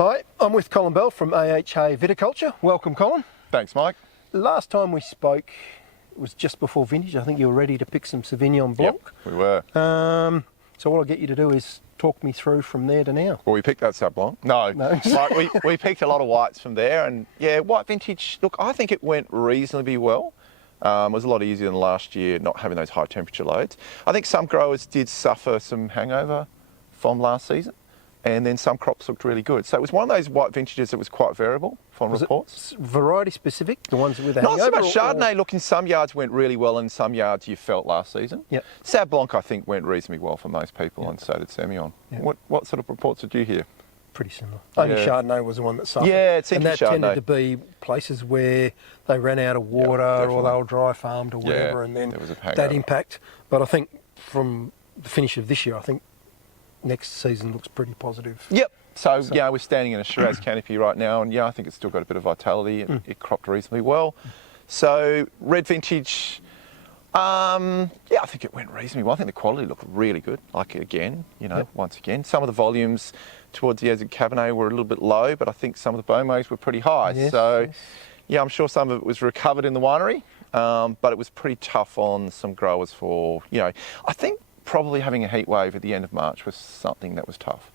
Hi, I'm with Colin Bell from AHA Viticulture. Welcome, Colin. Thanks, Mike. Last time we spoke was just before vintage. I think you were ready to pick some Sauvignon Blanc. Yep, we were. So what I'll get you to do is talk me through from there to now. Well, we picked that Sauv Blanc. No, Mike, we picked a lot of whites from there, and yeah, white vintage, look, I think it went reasonably well. It was a lot easier than last year, not having those high temperature loads. I think some growers did suffer some hangover from last season, and then some crops looked really good. So it was one of those white vintages that was quite variable from reports. Variety specific, the ones with the Not hangover? so much Chardonnay. Look, in some yards went really well, and some yards you felt last season. Yep. Sauv Blanc, I think, went reasonably well for most people, and so did Semillon. Yep. What sort of reports did you hear? Pretty similar. Only Chardonnay was the one that suffered. Yeah, it seemed and that Chardonnay tended to be places where they ran out of water or they were dry farmed or whatever, and then there was a that impact. But I think from the finish of this year, I think next season looks pretty positive. Yep. So yeah, we're standing in a Shiraz canopy right now, and yeah, I think it's still got a bit of vitality. It cropped reasonably well. So red vintage, yeah, I think it went reasonably well. I think the quality looked really good. Like again, you know, once again, some of the volumes towards the Anzac Cabernet were a little bit low, but I think some of the Beaumots were pretty high. Yeah, I'm sure some of it was recovered in the winery, but it was pretty tough on some growers for, you know, I think probably having a heat wave at the end of March was something that was tough.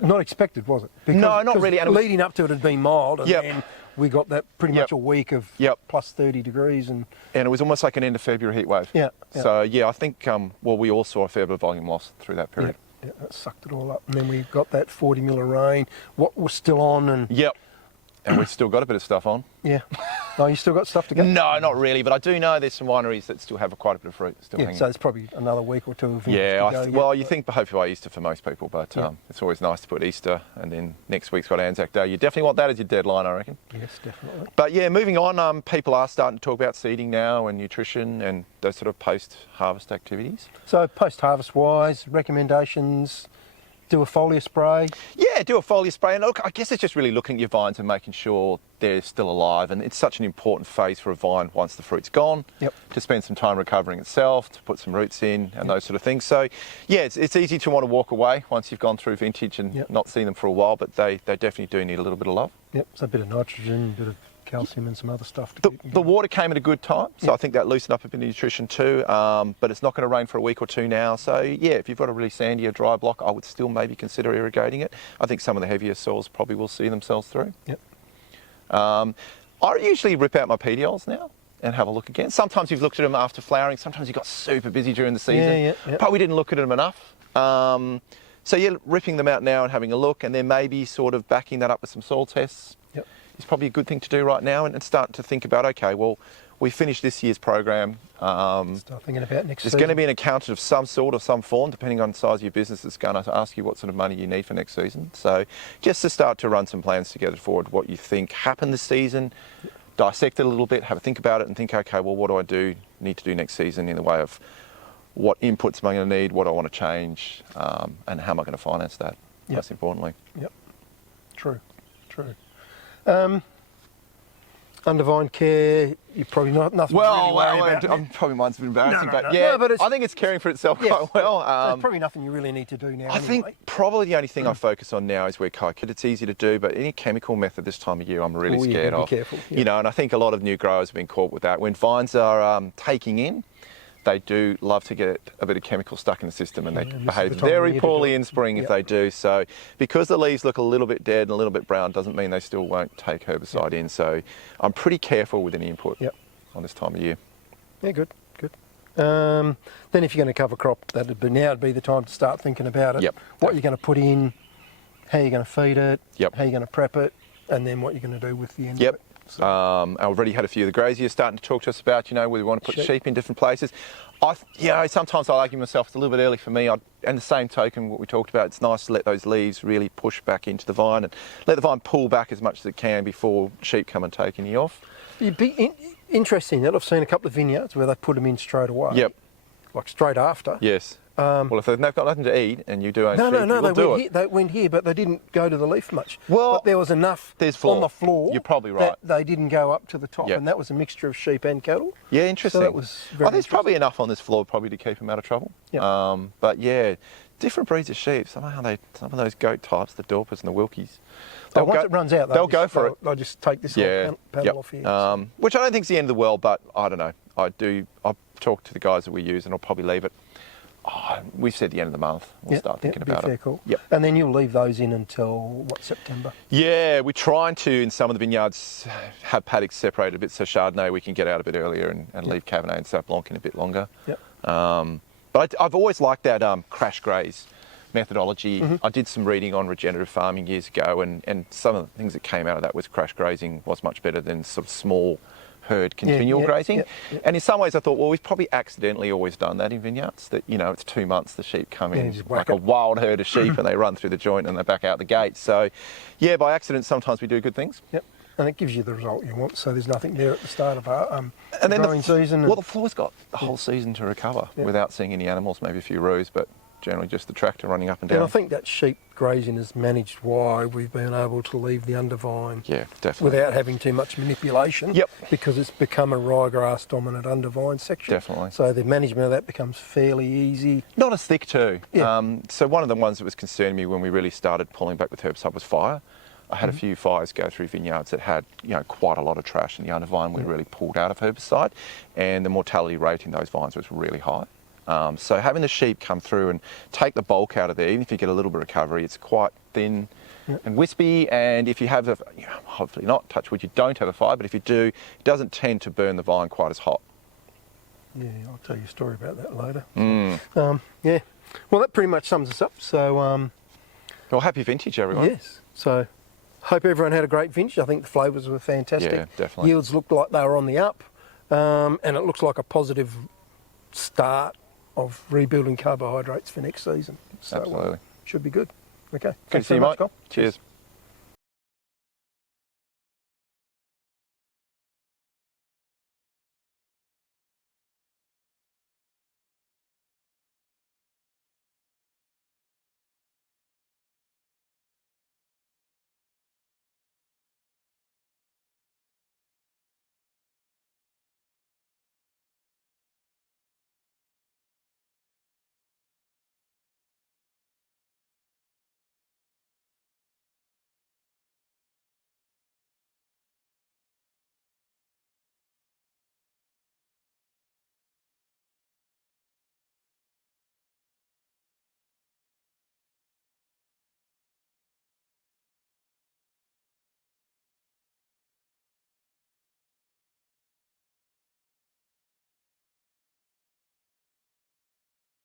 Not expected, was it? Because, no, not really. And leading up to it had been mild, and then we got that pretty much a week of plus 30 degrees. And it was almost like an end of February heat wave. So, yeah, I think, well, we all saw a fair bit of volume loss through that period. Yeah, that sucked it all up. And then we got that 40 mil of rain. What was still on? And and we've still got a bit of stuff on. Yeah. Oh, you still got stuff to go? No, not really, but I do know there's some wineries that still have quite a bit of fruit still hanging. So it's probably another week or two of vintage to go. Well, you think hopefully by Easter for most people, but it's always nice to put Easter, and then next week's got Anzac Day. You definitely want that as your deadline, I reckon. Yes, definitely. But yeah, moving on, people are starting to talk about seeding now and nutrition and those sort of post-harvest activities. So post-harvest wise, recommendations? Do a foliar spray? Yeah, do a foliar spray. And look, I guess it's just really looking at your vines and making sure they're still alive. And it's such an important phase for a vine once the fruit's gone, to spend some time recovering itself, to put some roots in and those sort of things. So yeah, it's easy to want to walk away once you've gone through vintage and not seen them for a while, but they definitely do need a little bit of love. Yep, so a bit of nitrogen, a bit of calcium and some other stuff. The water came at a good time, so I think that loosened up a bit of nutrition too, but it's not going to rain for a week or two now, so yeah, if you've got a really sandy or dry block, I would still maybe consider irrigating it. I think some of the heavier soils probably will see themselves through. I usually rip out my petioles now and have a look again. Sometimes you've looked at them after flowering, sometimes you got super busy during the season, probably didn't look at them enough. So yeah, ripping them out now and having a look, and then maybe sort of backing that up with some soil tests. It's probably a good thing to do right now, and start to think about, okay, well, we finished this year's program. Start thinking about next season. There's going to be an accountant of some sort or some form, depending on the size of your business, that's going to ask you what sort of money you need for next season. So just to start to run some plans together forward, what you think happened this season, dissect it a little bit, have a think about it, and think, okay, well, what do I need to do next season in the way of what inputs am I going to need, what I want to change, and how am I going to finance that, most importantly. True. Under vine care, you're probably nothing really worried about. Probably mine's a bit embarrassing, but I think it's caring for itself quite well. There's probably nothing you really need to do now. I think probably the only thing I focus on now is where cocoa. It's easy to do, but any chemical method this time of year, I'm really scared of. Be careful. You know, and I think a lot of new growers have been caught with that. When vines are taking in, they do love to get a bit of chemical stuck in the system, and they behave very poorly in spring if they do. So because the leaves look a little bit dead and a little bit brown doesn't mean they still won't take herbicide in. So I'm pretty careful with any input on this time of year. Yeah, good. Then if you're going to cover crop, now would be the time to start thinking about it. What you're going to put in, how you're going to feed it, how you're going to prep it, and then what you're going to do with the end of it. So. I've already had a few of the graziers starting to talk to us about, you know, whether we want to put sheep in different places. Sometimes I'll argue myself, it's a little bit early for me. And the same token, what we talked about, it's nice to let those leaves really push back into the vine and let the vine pull back as much as it can before sheep come and take any off. It'd be interesting that I've seen a couple of vineyards where they put them in straight away. Like straight after. Yes. Well, if they've got nothing to eat and you do own sheep, they went here, but they didn't go to the leaf much. Well, but there was enough on the floor. You're probably right. That they didn't go up to the top, and that was a mixture of sheep and cattle. Yeah, interesting. So that was very there's probably enough on this floor probably to keep them out of trouble. But yeah, different breeds of sheep. Some of those goat types, the Dorpers and the Wilkies. Once it runs out, they'll go for it. They'll just take this little paddle off here. Which I don't think is the end of the world, but I don't know. I've talked to the guys that we use, and I'll probably leave it. We've said the end of the month. We'll start thinking about it. Cool. Yep. And then you'll leave those in until, what, September? Yeah, we're trying to, in some of the vineyards, have paddocks separated a bit so Chardonnay we can get out a bit earlier and leave Cabernet and Sauv Blanc in a bit longer. Yep. But I've always liked that crash graze methodology. I did some reading on regenerative farming years ago, and some of the things that came out of that was crash grazing was much better than sort of small herd continual grazing. And in some ways I thought, well, we've probably accidentally always done that in vineyards, that, you know, it's 2 months the sheep come in like a wild herd of sheep and they run through the joint and they back out the gate. So yeah, by accident sometimes we do good things. Yep. And it gives you the result you want, so there's nothing there at the start of and then growing season. Well, the floor's got the whole season to recover without seeing any animals, maybe a few roos, but generally just the tractor running up and down. And I think that sheep grazing has managed why we've been able to leave the undervine without having too much manipulation, because it's become a ryegrass dominant undervine section. Definitely. So the management of that becomes fairly easy. Not as thick too. Yeah. So one of the ones that was concerning me when we really started pulling back with herbicide was fire. I had a few fires go through vineyards that had, you know, quite a lot of trash in the undervine. We really pulled out of herbicide, and the mortality rate in those vines was really high. So having the sheep come through and take the bulk out of there, even if you get a little bit of recovery, it's quite thin and wispy. And if you have hopefully not, touch wood, you don't have a fire, but if you do, it doesn't tend to burn the vine quite as hot. Yeah, I'll tell you a story about that later. Yeah. Well, that pretty much sums us up. So, well, happy vintage, everyone. Yes. So, hope everyone had a great vintage. I think the flavours were fantastic. Yeah, definitely. Yields looked like they were on the up, and it looks like a positive start of rebuilding carbohydrates for next season. So, absolutely. Should be good. Okay. Good to see you, Mike. Cheers.